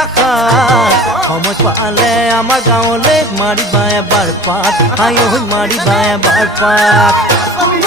আশাত সময় পালে আমাৰ গাঁৱলৈ মাৰিবা এবাৰ পাত আই ঐ মাৰিবা এবাৰ পাত